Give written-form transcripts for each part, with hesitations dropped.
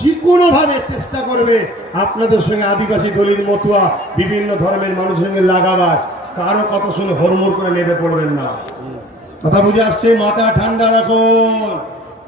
যে কোনো ভাবে চেষ্টা করবে আপনাদের সঙ্গে আদিবাসী দলিত মতুয়া বিভিন্ন ধর্মের মানুষের সঙ্গে লাগাবার। কারো কথা শুনে হরমোর করে নেমে পড়বেন না। কথা বুঝে আসছে? মাথা ঠান্ডা রাখুন,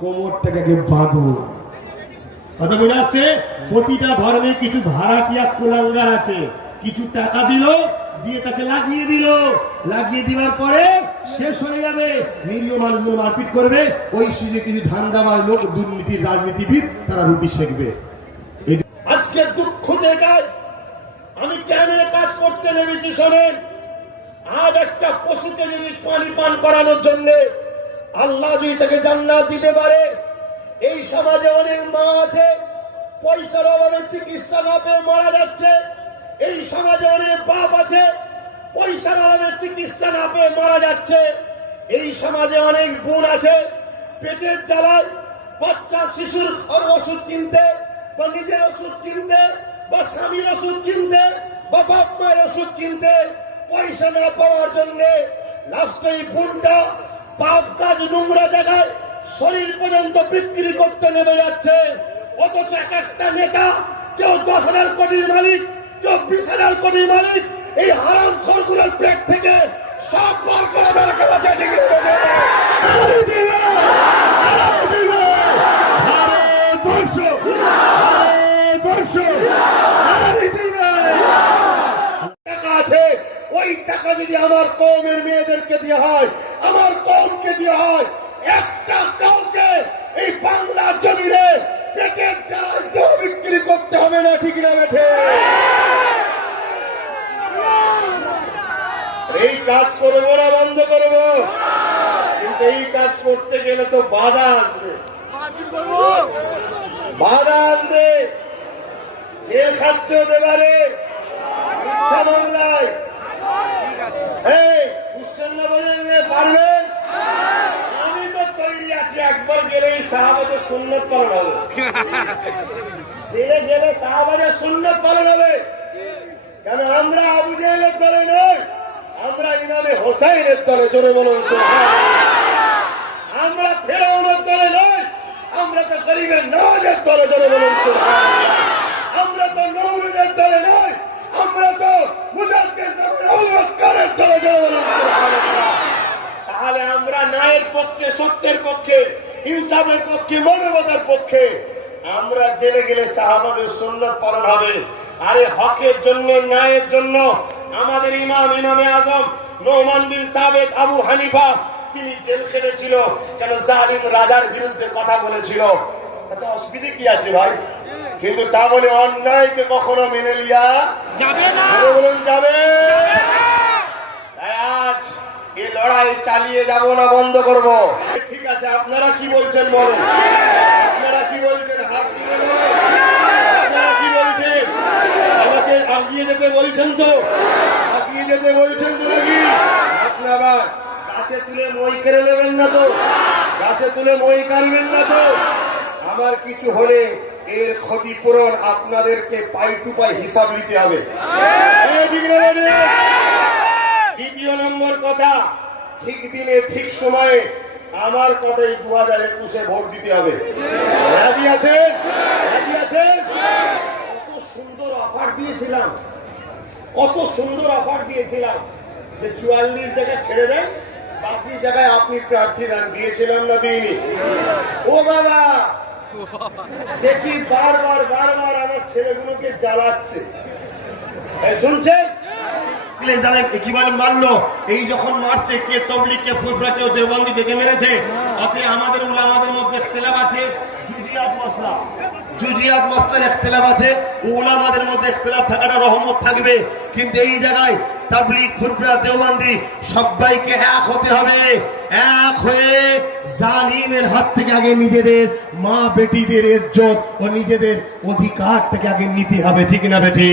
কোমরটাকে বাঁধুন। কথা বুঝে আসছে? প্রতিটা ধর্মে কিছু ভাড়াটিয়া কুলাঙ্গার আছে, কিছু টাকা দিল, দিয়ে তাকে লাগিয়ে দিল, লাগিয়ে দেওয়ার পরে শেষ হয়ে যাবে, নিরীহ মানুষগুলো মারপিট করবে, ওই সুযোগে কিছু ধান্দাবাজ লোক, দুর্নীতির রাজনীতিবিদ, তারা রুটি শেখবে। আজকে দুঃখ এটাই, আমি কেন কাজ করতে নেমেছি শোনেন। আজ একটা পশুকে যদি পানি পান করানোর জন্য আল্লাহ যদি তাকে জান্নাত দিতে পারে, এই সমাজে অনেক মা আছে পয়সার অভাবে চিকিৎসা না পেয়ে মারা যাচ্ছে। এই সমাজে অনেক বাপ আছে পয়সার অভাবে চিকিৎসা না পেয়ে মারা যাচ্ছে। এই সমাজে অনেক বোন আছে পেটের জ্বালায় বাচ্চা শিশুর ওষুধ কিনতে, বা নিজের ওষুধ কিনতে, বা স্বামীর ওষুধ কিনতে, বা বাপ মায়ের ওষুধ কিনতে পয়সা না পাওয়ার জন্য লাস্টে এই বোনটা পাপ কাজ নোংরা জায়গায় শরীর পর্যন্ত বিক্রি করতে নেমে যাচ্ছে। অথচ এক একটা নেতা, কেউ 10,000 কোটির মালিক, কেউ 20,000 কোটির মালিক, এই হারাম খোরগুলোর পেট থেকে সব বার করে দরকার আছে। টাকা আছে, ওই টাকা যদি আমার কওমের মেয়েদেরকে দেওয়া হয়, আমার কওমকে দেওয়া হয়, একটা কাউকে এই বাংলার জমিনে পেটের জ্বালায় দেহ বিক্রি করতে হবে না। ঠিক না বেঠে? এই কাজ করবো না বন্ধ করবো, কিন্তু এই কাজ করতে গেলে তো বাধা আসবে, বাধা আসবে। যে শাস্তি হতে পারে মিথ্যা মামলায়। এই বুঝছেন না, বলেন পারবেন? আমি তো তৈরি আছি, একবার গেলেই সাহাবাদের সুন্নত পালন হবে, জেলে গেলে সাহাবাদের সুন্নত পালন হবে। কেন আমরা আবু জেহেলের দলে নয়, আমরা ইমামে হোসাইনের দলে। জোরে বলুন সুবহানাল্লাহ। আমরা ফেরাউনের দলে নয়, আমরা তো গরিবের নওয়াজের দলে। জোরে বলুন সুবহানাল্লাহ। আমরা তো নমরুদের দলে নয়, আমরা তো মুজাদ্দিদ আবু বকরের দলে। জোরে বলুন সুবহানাল্লাহ। তাহলে আমরা ন্যায়ের পক্ষে, সত্যের পক্ষে, ইনসাফের পক্ষে, মানবতার পক্ষে। আমরা জেলে গেলে সাহাবাদের সুন্নাত পালন হবে। আরে হকের জন্য, ন্যায়ের জন্য আমাদের ইমাম, ইমামে আজম নোমান বিন সাবেত আবু হানিফা, তিনি জেল খেটেছিল কেন? জালিম রাজার বিরুদ্ধে কথা বলেছিল। তাতে অসুবিধা কি আছে ভাই? কিন্তু তা বলে অন্যায়কে কখনো মেনে লিয়া যাবে না। বলুন যাবে? আজ এই লড়াই চালিয়ে যাব না বন্ধ করব? ঠিক আছে, আপনারা কি বলছেন বলুন? আপনারা কি বলছেন? হাত তুলে বলুন। আপনারা কি বলছেন? আমাকে আগিয়ে যেতে বলছেন তো? আগিয়ে যেতে বলছেন তো নাকি? আপনারা গাছে তুলে মই কেড়ে নেবেন না তো? গাছে তুলে মই কাটবেন না তো? আমার কিছু হলে এর ক্ষতিপূরণ আপনাদেরকে পাই টু পাই হিসাব নিতে হবে। দ্বিতীয় নম্বর কথা, ঠিক দিনে ঠিক সময়ে আমার কথাই 2021-এ ভোট দিতে হবে। রাজি আছেন? রাজি আছেন? কত সুন্দর অফার দিয়েছিলাম, কত সুন্দর অফার দিয়েছিলাম যে 44 জায়গায় ছেড়ে দেন, বাকি জায়গায় আপনি প্রার্থী দেন। দিয়েছিলাম না দিইনি? ও বাবা, দেখি বারবার বারবার আমার ছেলেগুলোকে জ্বালাচ্ছে। শুনছেন? কি বলে মারলো? এই যখন মারছে, কে তবলিগ, কে ফুরফুরা, কেউ দেওবন্দি দেখে মেরেছে। অতএব আমাদের উলামাদের মধ্যে ইখতিলাফ আছে, জুজিয়াত মাসলা, জুজিয়াত মাসলার ইখতিলাফ আছে। উলামাদের মধ্যে ইখতিলাফ থাকাটা রহমত থাকবে, কিন্তু এই জায়গায় তাবলিগ, ফুরফুরা, দেওবন্দি সবাইকে এক হতে হবে। এক হয়ে জালিমের হাত থেকে আগে নিজেদের মা বেটিদের ইজ্জত ও নিজেদের অধিকারটাকে আগে নিতে হবে। ঠিক না বেটি?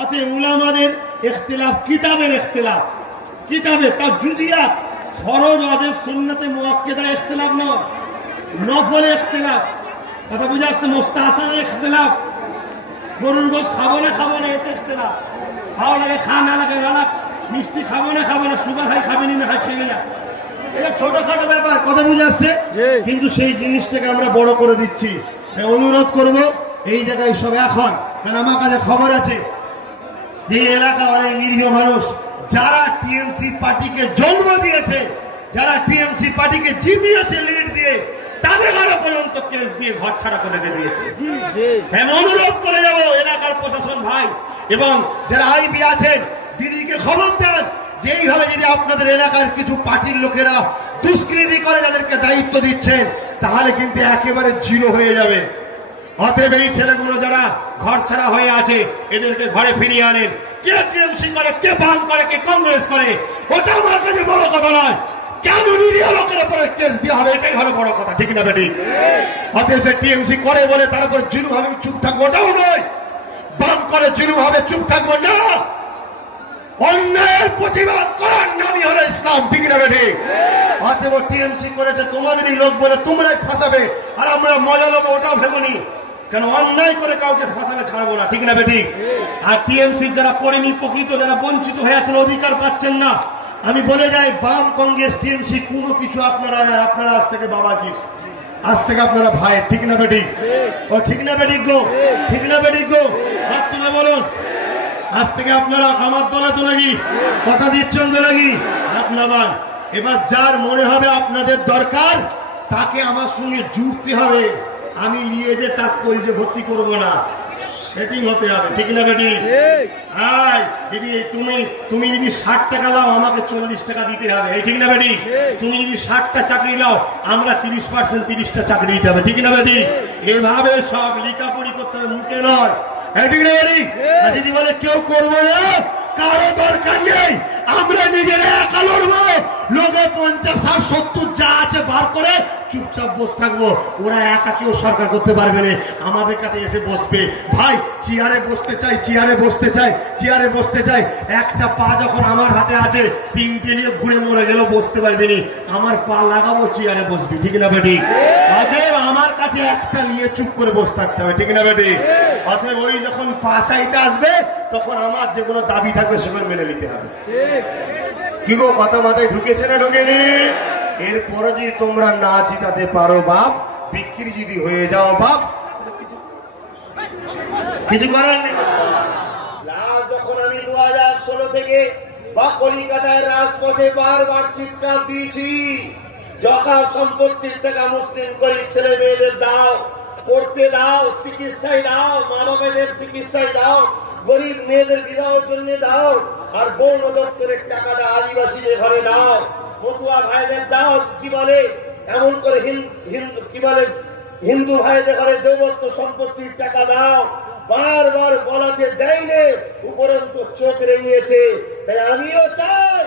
অতএব উলামাদের ইখতিলাফ কিতাবের ইখতিলাফ, কিতাবে তার জুজিয়াত, ফরজ, ওয়াজিব, সুন্নতে মুআক্কাদা ইখতিলাফ নয়, নফল ইখতিলাফ। কথা বুঝে আসছে? মুস্তাহসান ইখতিলাফ, গরুর গোশ খাবো না খাবো না, এতে ইখতিলাফ। ভালো লাগে খা, না লাগে রানা, মিষ্টি খাবো না খাবো না, সুগার খাই খাবেনি না খাই খেয়ে যা, এটা ছোটখাটো ব্যাপার। কথা বুঝে আসছে? কিন্তু সেই জিনিসটাকে আমরা বড় করে দিচ্ছি। সে অনুরোধ করব এই জায়গায় সব এখন, কারণ আমার কাছে খবর আছে যে এলাকা অনেক নিরীহ মানুষ যারা টিএমসি পার্টিকে জন্ম দিয়েছে, যারা টিএমসি পার্টিকে জিতিয়েছে লিড দিয়ে, তাদের ঘরে পর্যন্ত কেস দিয়ে ঘর ছাড়া করে দিয়েছে। আমি অনুরোধ করে যাব এলাকার প্রশাসন ভাই এবং যারা আইবি আছেন, দিদিকে খবর দেন যে এইভাবে যদি আপনাদের এলাকার কিছু পার্টির লোকেরা দুষ্কৃতি করে যাদেরকে দায়িত্ব দিচ্ছেন, তাহলে কিন্তু একেবারে জিরো হয়ে যাবে। অতএব এই ছেলেগুলো যারা ঘর ছাড়া হয়ে আছে, এদেরকে ঘরে ফিরিয়ে আনেন। কে টিএমসি করে, কে বাম করে, কে কংগ্রেস করে, ওটা আমার কাছে বড় কথা নয়। কেন নিরীহ লোকের উপরে কেস দেওয়া হবে, এটাই হলো বড় কথা, ঠিক না বেটি? অতএব সে টিএমসি করে বলে তার উপরে জুলুম হবে চুপ থাকবো, ওটাও নয়। বাম করে জুলুম হবে চুপ থাকবো না। অন্যায়ের প্রতিবাদ করার নামই হলো ইসলাম, ঠিক না বেটি? অতএব টিএমসি করেছে তোমাদেরই লোক বলে তোমরাই ফাঁসাবে, আর আমরা মজা নেবো, ওটাও ভেবনি। কেন অন্যায় করে কাউকে ফাঁসালে ছাড়বো না, ঠিক না বেটি? আর টিএমসি যারা করেনি, প্রকৃত যারা বঞ্চিত হয়ে আছেন, অধিকার পাচ্ছেন না, আমি বলে যাই বাম কংগ্রেস টিএমসি কোনো কিছু আপনারা আজ থেকে বাবাজি, আজ থেকে আপনারা ভাই, ঠিক না বেটি? ও ঠিক না বেটি গো, ঠিক না বেটি গো, হাত তুলে বলুন। আজ থেকে আপনারা আমার দলে তো নাকি কথা দিচ্ছেন তো নাকি? আপনার এবার যার মনে হবে আপনাদের দরকার, তাকে আমার সঙ্গে জুড়তে হবে। আমি নিয়ে যে তার কলজে ভর্তি করব না, সেটিং হতে হবে, ঠিক না বেটি? দিদি তুমি যদি 60 টাকা দাও, আমাকে 40 টাকা দিতে হবে, এই ঠিক না বেটি? তুমি যদি 60টা চাকরি দাও, আমরা 30% 30টা চাকরি দিতে হবে, ঠিক না বেটি? এভাবে সব লিখাপড়ি করতে হবে, মুখে নয়, ঠিক না বেটি? দিদি বলে কেউ করবো না, কারো দরকার নেই, আমরা নিজেরা একা লড়বো। লোকে 50, 60, 70 যা আছে বার করে চুপচাপ বসে থাকবো। ওরা একা কেউ সরকার করতে পারবে না, আমাদের কাছে এসে বসবে। ভাই চেয়ারে বসতে চাই, চেয়ারে বসতে চাই, চেয়ারে বসতে চাই। একটা পা যখন আমার হাতে আছে, 3টে নিয়ে ঘুরে মরে গেলেও বসতে পারবি নি, আমার পা লাগাবো, চেয়ারে বসবি, ঠিক না বেটি? অতএব আমার কাছে একটা নিয়ে চুপ করে বসে থাকতে হবে, ঠিক না বেটি? অতএব ওই যখন পা চাইতে আসবে, তখন আমার যেগুলো দাবি থাকবে সেগুলো মেনে নিতে হবে। কি গো, কথা মাথায় ঢুকেছে না ঢুকেনি? এরপরে যদি তোমরা না জিতাতে পারো বাপ, বিক্রি যদি হয়ে যাও বাপ, কিছু করার নেই। যখন আমি 2016 থেকে বা কলিকাতায় রাজপথে বারবার চিৎকার দিয়েছি, যখন সম্পত্তির টাকা মুসলিম গরিব ছেলে মেয়েদের দাও, পড়তে দাও, চিকিৎসায় দাও, মা বাবাদের চিকিৎসায় দাও, গরিব মেয়েদের বিবাহের জন্য দাও, আর বৌন দপ্তরের টাকাটা আদিবাসীদের ঘরে দাও, মতুয়া ভাইদের দাও, কি বলে এমন করে হিন্দু কি বলে হিন্দু ভাইদের ঘরে দেবত্ব সম্পত্তির টাকা দাও, বারবার বলাতে দেয়নি, উপরন্ত চোখ রেঙেছে। তাই আমিও চাই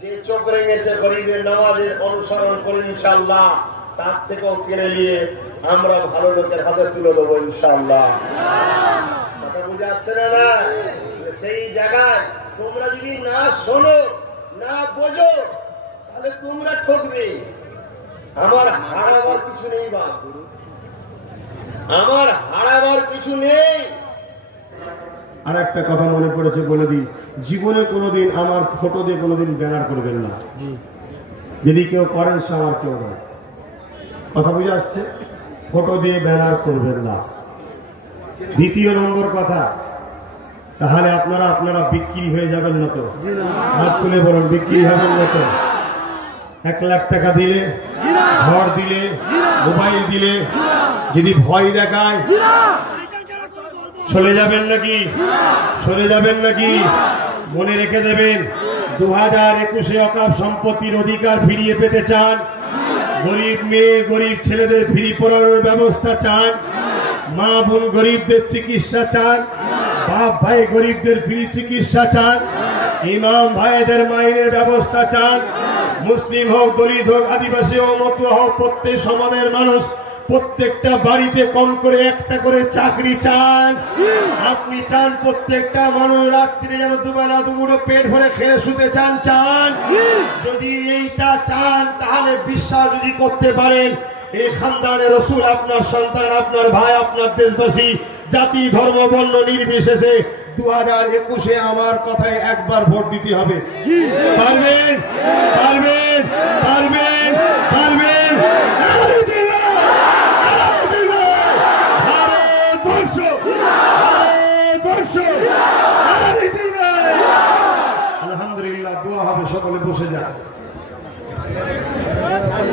যে চোখ রেঙেছে গরিবের নামাজের অনুসরণ করে ইনশাআল্লাহ, তার থেকেও কিনে নিয়ে আমরা ভালো লোকের হাতে তুলে দেবো ইনশাআল্লাহ। কথা বুঝে আসছে না? সেই জায়গায় তোমরা যদি না শোনো, না বোঝো, তাহলে তোমরা ঠকবে। আমার হারাবার কিছু নেই বাপ, আমার হারাবার কিছু নেই। আর একটা কথা মনে পড়েছে, বলে দিই, জীবনে কোনোদিন আমার ফটো দিয়ে কোনোদিন ব্যানার করবেন না। যদি কেউ করেন সে আমার কেউ নয়। কথা বুঝে আসছে? ফটো দিয়ে ব্যানার করবেন না। দ্বিতীয় নম্বর কথা, তাহলে আপনারা বিক্রি হয়ে যাবেন না তো? হাত তুলে বলুন, বিক্রি হবেন না তো? 1 লাখ টাকা দিলে, ঘর দিলে, মোবাইল দিলে, যদি ভয় দেখায় চলে যাবেন নাকি? চলে যাবেন নাকি? মনে রেখে দেবেন, 2021-এ অকাপ সম্পত্তির অধিকার ফিরিয়ে পেতে চান, গরিব মেয়ে গরিব ছেলেদের ফ্রি পড়ানোর ব্যবস্থা চান, মা বোন গরিবদের চিকিৎসা চান, বাপ ভাই গরিবদের ফ্রি চিকিৎসা চান, ইমাম ভাইদের মাইনের ব্যবস্থা চান, মুসলিম হোক, দলিত হোক, আদিবাসী হোক, মতুয়া হোক, প্রত্যেক সমাজের মানুষ প্রত্যেকটা বাড়িতে কম করে একটা করে চাকরি চান। আপনি চান প্রত্যেকটা মানুষ রাত্রে যেন দুবেলা দুমুঠো পেট ভরে খেয়ে শুতে চান। যদি এইটা চান, তাহলে বিশ্বাস যদি করতে পারেন, এই খানদানের রসুল আপনার সন্তান, আপনার ভাই, আপনার দেশবাসী, জাতি ধর্ম বর্ণ নির্বিশেষে 2021-এ আমার কথায় একবার ভোট দিতে হবে। পারবেন? পারবেন? পারবেন? পারবেন? বলে বসে যান।